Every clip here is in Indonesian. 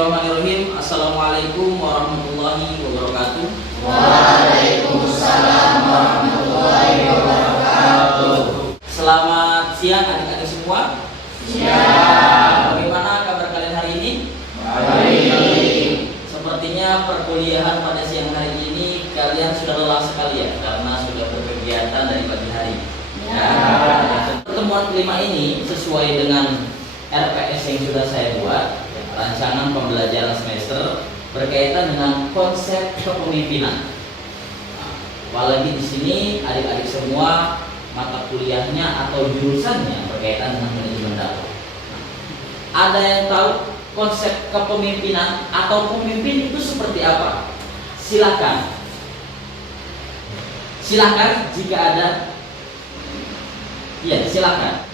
Bismillahirrahmanirrahim. Assalamualaikum warahmatullahi wabarakatuh. Waalaikumsalam warahmatullahi wabarakatuh. Selamat siang adik-adik semua. Siang. Bagaimana kabar kalian hari ini? Baik. Sepertinya perkuliahan pada siang hari ini kalian sudah lelah sekali ya, karena sudah berkegiatan dari pagi hari. Ya. Pertemuan kelima ini sesuai dengan RPS yang sudah saya buat, rancangan pembelajaran semester berkaitan dengan konsep kepemimpinan. Apalagi di sini adik-adik semua mata kuliahnya atau jurusannya berkaitan dengan manajemen data. Ada yang tahu konsep kepemimpinan atau pemimpin itu seperti apa? Silakan. Silakan jika ada. Ya, silakan.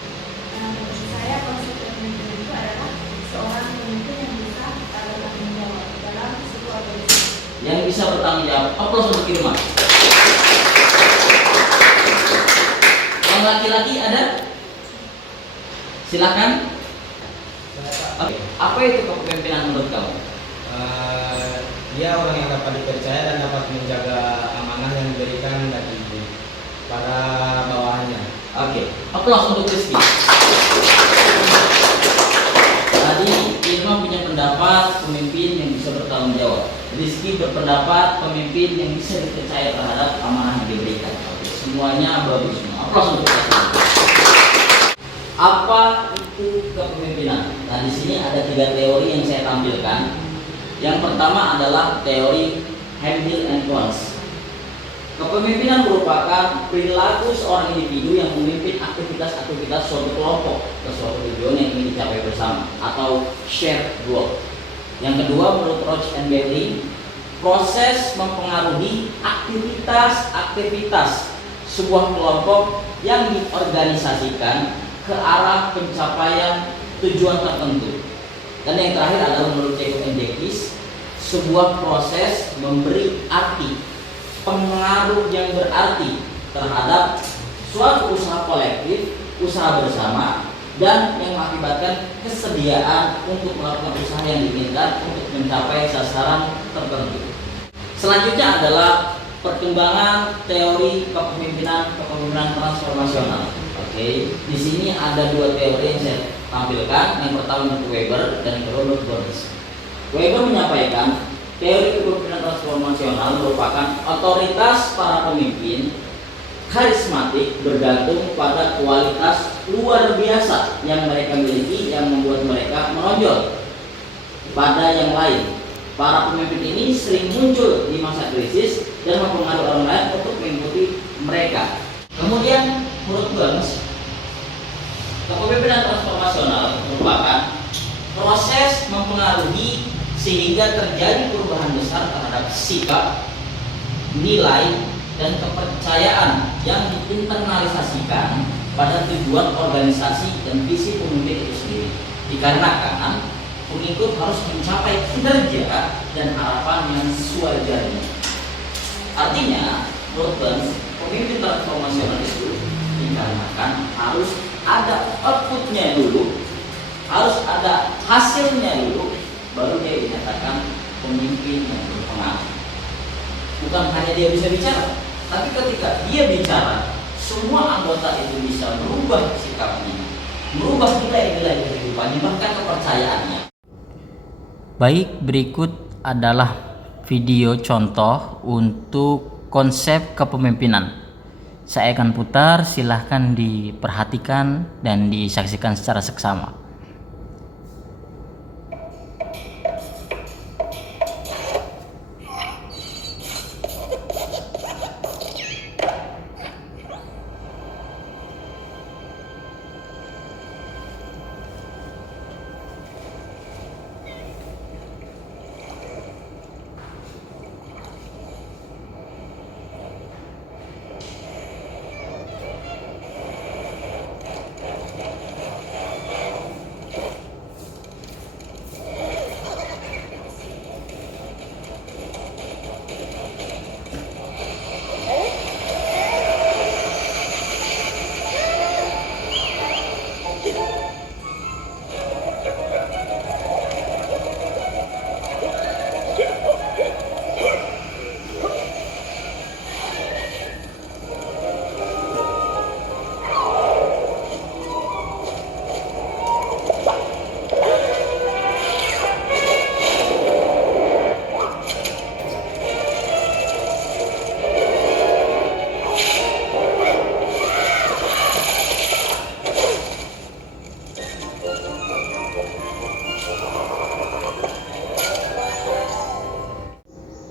Saya konsep pemimpin itu adalah seorang pemimpin yang bisa bertanggung jawab dalam sebuah organisasi. Yang bisa bertanggung jawab. Aplaus untuk Irma. Yang laki-laki ada? Silakan. Oke. Apa itu kepemimpinan menurut kamu? Dia orang yang dapat dipercaya dan dapat menjaga amanah yang diberikan dari para bawahannya. Oke. Aplaus untuk Rizky. Tadi Irma punya pendapat pemimpin yang bisa bertanggung jawab. Rizky berpendapat pemimpin yang bisa dipercaya terhadap amanah yang diberikan. Oke. Semuanya bagus semua. Aplaus untuk Rizky. Apa itu kepemimpinan? Nah, di sini ada 3 teori yang saya tampilkan. Yang pertama adalah teori Hamil and Wunsch. Kepemimpinan merupakan perilaku seorang individu yang memimpin aktivitas-aktivitas suatu kelompok ke suatu tujuan yang ingin dicapai bersama atau shared goal. Yang kedua, menurut Roach and Bailey, proses mempengaruhi aktivitas-aktivitas sebuah kelompok yang diorganisasikan ke arah pencapaian tujuan tertentu. Dan yang terakhir adalah menurut Jacob and Jacques, sebuah proses memberi arti, pengaruh yang berarti terhadap suatu usaha kolektif, usaha bersama, dan yang mengakibatkan kesediaan untuk melakukan usaha yang diinginkan untuk mencapai sasaran tertentu. Selanjutnya adalah perkembangan teori kepemimpinan transformasional. Oke, di sini ada 2 teori yang saya tampilkan. Yang pertama menurut Weber dan yang kedua menurut Burns. Weber menyampaikan teori kepemimpinan transformasional merupakan otoritas para pemimpin karismatik bergantung pada kualitas luar biasa yang mereka miliki yang membuat mereka menonjol pada yang lain. Para pemimpin ini sering muncul di masa krisis dan mempengaruhi orang lain untuk mengikuti mereka. Kemudian menurut Burns, kepemimpinan transformasional merupakan proses mempengaruhi sehingga terjadi perubahan besar terhadap sikap, nilai, dan kepercayaan yang diinternalisasikan pada tujuan organisasi dan visi pemimpin itu sendiri. Dikarenakan pengikut harus mencapai kinerja dan harapan yang sesuai jadinya. Artinya, menurut Burns, pemimpin transformasional itu dikarenakan harus ada outputnya dulu, harus ada hasilnya dulu, baru dia dinyatakan pemimpin yang berpengaruh. Bukan hanya dia bisa bicara, tapi ketika dia bicara, semua anggota itu bisa merubah sikapnya, merubah nilai-nilai kehidupannya, bahkan kepercayaannya. Baik, berikut adalah video contoh untuk konsep kepemimpinan. Saya akan putar, silahkan diperhatikan dan disaksikan secara seksama.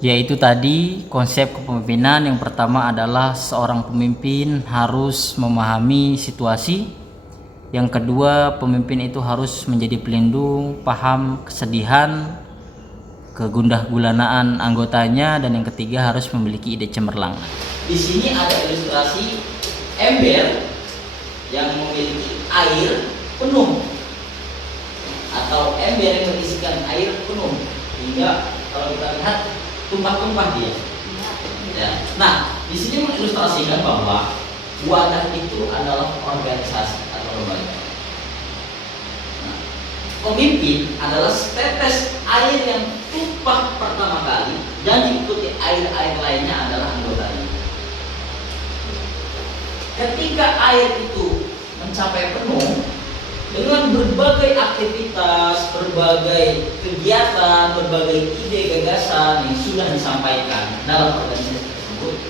Yaitu tadi konsep kepemimpinan yang pertama adalah seorang pemimpin harus memahami situasi. Yang kedua, pemimpin itu harus menjadi pelindung, paham kesedihan, kegundah-gulanaan anggotanya, dan yang ketiga harus memiliki ide cemerlang. Di sini ada ilustrasi ember yang memiliki air penuh atau ember yang berisikan air penuh, hingga kalau kita lihat tumpah-tumpah dia. Ya. Nah, di sini mengilustrasikan bahwa wadah itu adalah organisasi atau lembaga. Nah, pemimpin adalah setetes air yang tumpah pertama kali dan diikuti air-air lainnya adalah anggotanya. Ketika air itu mencapai penuh, dengan berbagai aktivitas, berbagai kegiatan, berbagai ide gagasan yang sudah disampaikan dalam organisasi tersebut,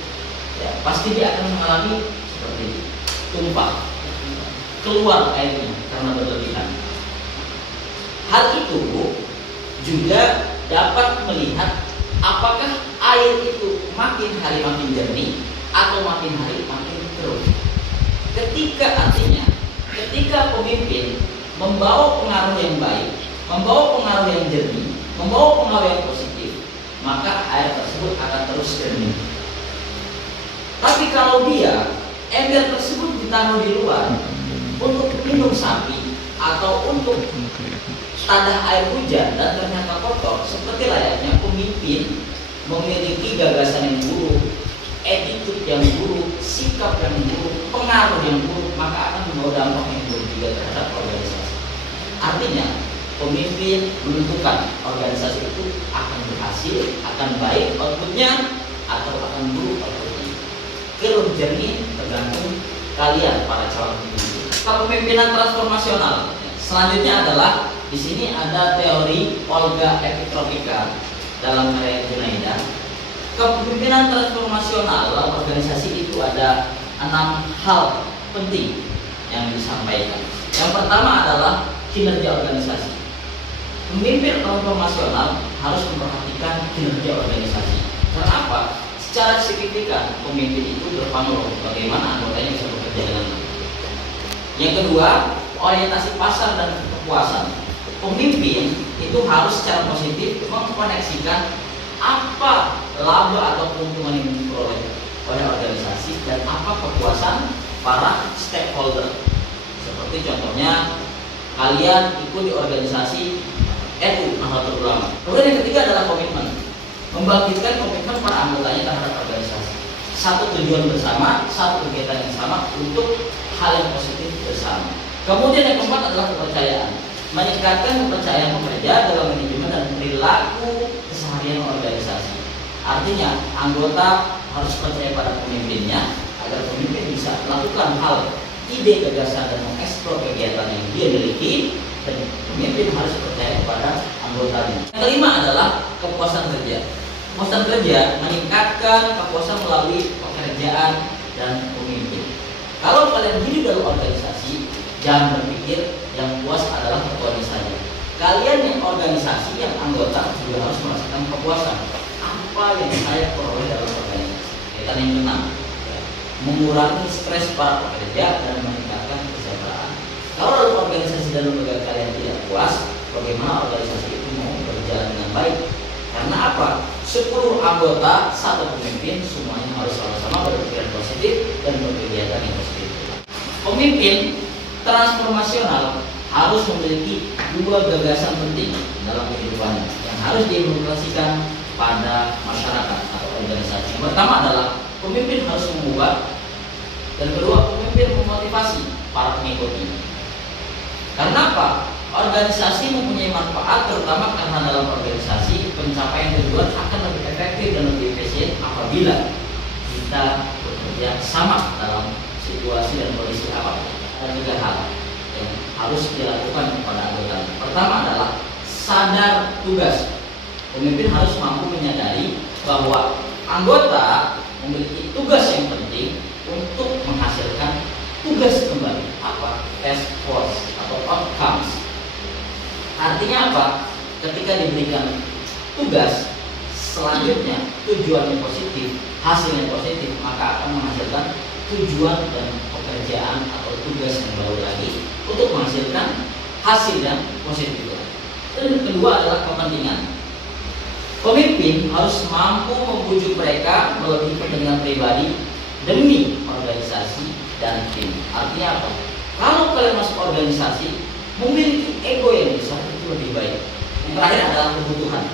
ya, pasti dia akan mengalami seperti ini, tumpah, keluar airnya karena berlebihan. Hal itu juga dapat melihat apakah air itu makin hari makin jernih atau makin hari makin keruh. Ketika pemimpin membawa pengaruh yang baik, membawa pengaruh yang jernih, membawa pengaruh yang positif, maka air tersebut akan terus jernih. Tapi kalau dia ember tersebut ditaruh di luar untuk minum sapi atau untuk tadah air hujan dan ternyata kotor, seperti layaknya pemimpin memiliki gagasan yang buruk, attitude yang buruk, sikap yang buruk, pengaruh yang buruk, maka akan membawa dampak yang buruk juga terhadap organisasi. Artinya, pemimpin menentukan organisasi itu akan berhasil, akan baik outputnya, atau akan buruk outputnya. Keruh jernih tergantung kalian para calon pemimpin. Kepemimpinan transformasional. Selanjutnya adalah di sini ada teori Olga Epitropika dalam karya Junaidah. Kepemimpinan transformasional dalam organisasi itu ada 6 hal penting yang disampaikan. Yang pertama adalah kinerja organisasi. Pemimpin transformasional harus memperhatikan kinerja organisasi. Karena apa? Secara signifikan pemimpin itu berpengaruh bagaimana anggotanya bisa bekerja dengan baik. Yang kedua, orientasi pasar dan kepuasan. Pemimpin itu harus secara positif mengkoneksikan apa laba atau keuntungan yang diperoleh oleh organisasi dan apa kepuasan para stakeholder. Seperti contohnya kalian ikut di organisasi NU Nahdlatul Ulama. Kemudian yang ketiga adalah komitmen, membangkitkan komitmen para anggotanya terhadap organisasi. Satu tujuan bersama, satu kegiatan yang sama untuk hal yang positif bersama. Kemudian yang keempat adalah kepercayaan, meningkatkan kepercayaan pekerja dalam manajemen dan perilaku keseharian organisasi. Artinya anggota harus percaya pada pemimpinnya agar pemimpin bisa melakukan hal, ide, gagasan dan mengeksplor kegiatan yang dia miliki, dan pemimpin harus percaya kepada anggotanya. Yang kelima adalah kepuasan kerja. Kepuasan kerja meningkatkan kepuasan melalui pekerjaan dan pemimpin. Kalau kalian hidup dalam organisasi, jangan berpikir yang puas adalah ketua saja. Kalian yang organisasi, yang anggota juga harus merasakan kepuasan. Apa yang saya peroleh dalam organisasi? Kaitan yang keenam, mengurangi stres para pekerja dan meningkatkan kesejahteraan. Kalau dalam organisasi dan lembaga kalian tidak puas, bagaimana organisasi itu mau berjalan dengan baik? Karena apa? 10 anggota, 1 pemimpin, semuanya harus sama-sama berpikiran positif dan berkegiatan yang positif. Pemimpin transformasional harus memiliki 2 gagasan penting dalam kehidupannya yang harus diimplementasikan pada masyarakat atau organisasi. Yang pertama adalah pemimpin harus mengubah, dan kedua pemimpin memotivasi para pengikutnya. Karena apa? Organisasi mempunyai manfaat, terutama karena dalam organisasi pencapaian tujuan akan lebih efektif dan lebih efisien apabila kita bekerja sama dalam situasi dan kondisi apapun. Ada 3 hal yang harus dilakukan kepada anggota. Pertama adalah sadar tugas. Pemimpin harus mampu menyadari bahwa anggota memiliki tugas yang penting untuk menghasilkan tugas kembali. Apa? Task force atau outcomes. Artinya apa? Ketika diberikan tugas, selanjutnya tujuan yang positif, hasil yang positif, maka akan menghasilkan tujuan dan pekerjaan atau tugas yang baru lagi untuk menghasilkan hasil yang positif. Dan yang kedua adalah kepentingan. Pemimpin harus mampu membujuk mereka melebihi kepentingan pribadi demi organisasi dan tim. Artinya apa? Kalau kalian masuk organisasi memiliki ego yang besar itu lebih baik. Yang terakhir adalah kebutuhan.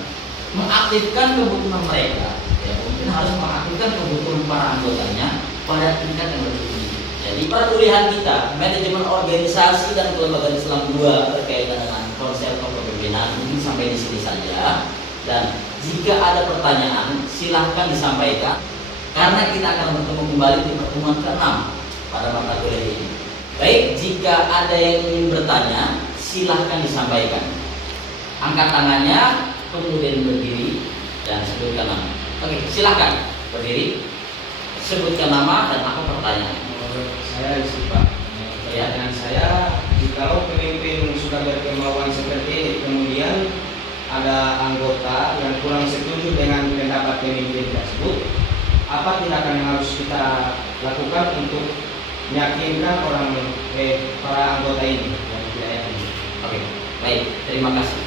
Mengaktifkan kebutuhan mereka. Ya, pemimpin harus mengaktifkan kebutuhan para anggotanya pada tingkat yang lebih tinggi. Jadi perkuliahan kita, manajemen organisasi dan kelembagaan Islam 2 berkaitan dengan konsep kepemimpinan ini sampai di sini saja. Dan jika ada pertanyaan, silahkan disampaikan karena kita akan bertemu kembali di pertemuan ke-6 pada mata kuliah ini. Baik, jika ada yang ingin bertanya, silahkan disampaikan. Angkat tangannya, kemudian berdiri dan sebutkan nama. Oke, silahkan berdiri, sebutkan nama dan apa pertanyaan. Saya isi Pak. Pertanyaan saya, jikalau pemimpin sudah berkemauan seperti ini, kemudian ada anggota yang kurang setuju dengan pendapat pemimpin tersebut, apa tindakan yang harus kita lakukan untuk meyakinkan para anggota ini yang tidak yakin? Oke, baik, terima kasih.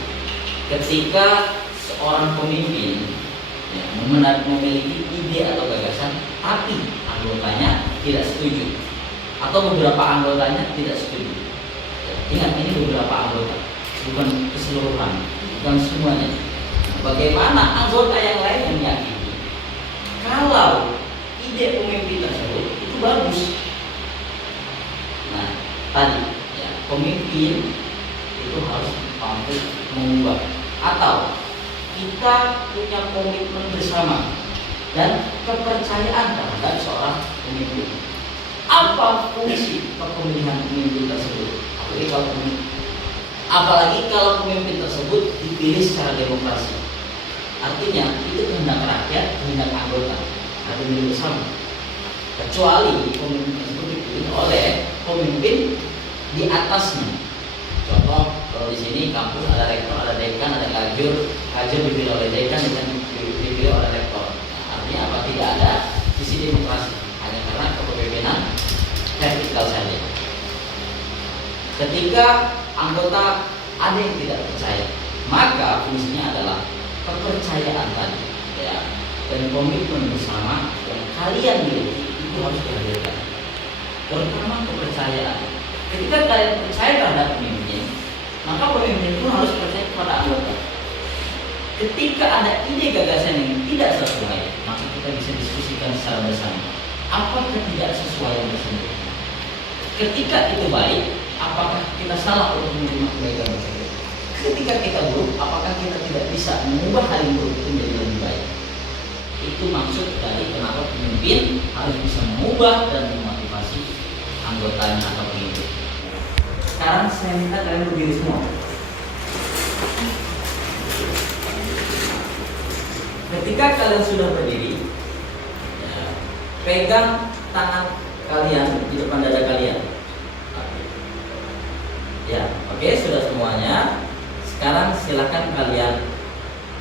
Ketika seorang pemimpin memiliki ide atau gagasan, tapi anggotanya tidak setuju atau beberapa anggotanya tidak setuju. Ingat, ini beberapa anggota, bukan keseluruhan. Bukan semuanya. Bagaimana anggota yang lain yang meyakini kalau ide pemimpin tersebut itu bagus? Nah, tadi ya, pemimpin itu harus mampu mengubah, atau kita punya komitmen bersama dan kepercayaan terhadap seorang pemimpin. Apa fungsi pemilihan pemimpin tersebut? Apalagi kalau pemimpin tersebut dipilih secara demokrasi. Artinya itu kehendak rakyat, kehendak anggota, ada milik bersama. Kecuali pemimpin tersebut dipilih oleh pemimpin di atasnya. Contoh, kalau di sini kampus ada rektor, ada dekan, ada kajur dipilih oleh dekan, dipilih oleh rektor. Nah, artinya apa? Tidak ada sisi demokrasi, hanya karena kepemimpinan vertikal saja. Ketika anggota ada yang tidak percaya, maka fungsinya adalah kepercayaan tadi, ya, dan komitmen bersama yang kalian miliki itu harus dihadirkan. Terutama kepercayaan. Ketika kalian percaya terhadap pemimpin, maka pemimpin pun harus percaya kepada anggota. Ketika ada ide gagasan yang tidak sesuai, maka kita bisa diskusikan secara bersama. Apa ketidaksesuaian tersebut? Ketika itu baik, apakah kita salah untuk menerima kebaikan tersebut? Ketika kita buruk, apakah kita tidak bisa mengubah hal yang buruk itu menjadi lebih baik? Itu maksud dari kenapa pemimpin harus bisa mengubah dan memotivasi anggotanya atau pemimpin. Sekarang saya minta kalian berdiri semua. Ketika kalian sudah berdiri, ya, pegang tangan kalian di depan dada kalian. Ya, oke, sudah semuanya. Sekarang silakan kalian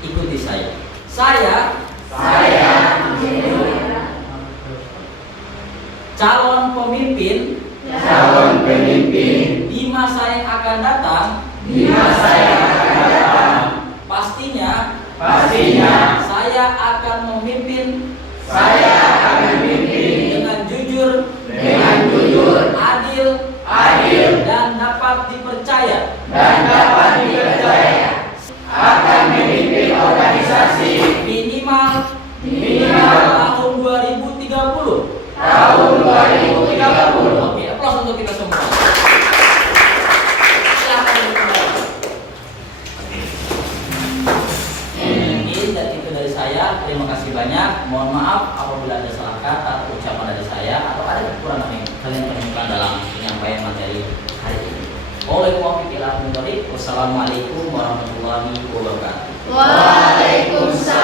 ikuti saya. Saya calon pemimpin di masa yang akan datang. Pastinya saya akan memimpin dengan jujur, adil dan dapat dipercaya. Akan memimpin organisasi Minimal tahun 2030. Oke, aplaus untuk kita semua. Silakan kembali. Mungkin dan itu dari saya. Terima kasih banyak. Mohon maaf apabila ada salah kata atau ucapan dari saya atau ada kekurangan yang kalian temukan dalam penyampaian materi hari ini. Wassalamualaikum warahmatullahi wabarakatuh. Waalaikumsalam.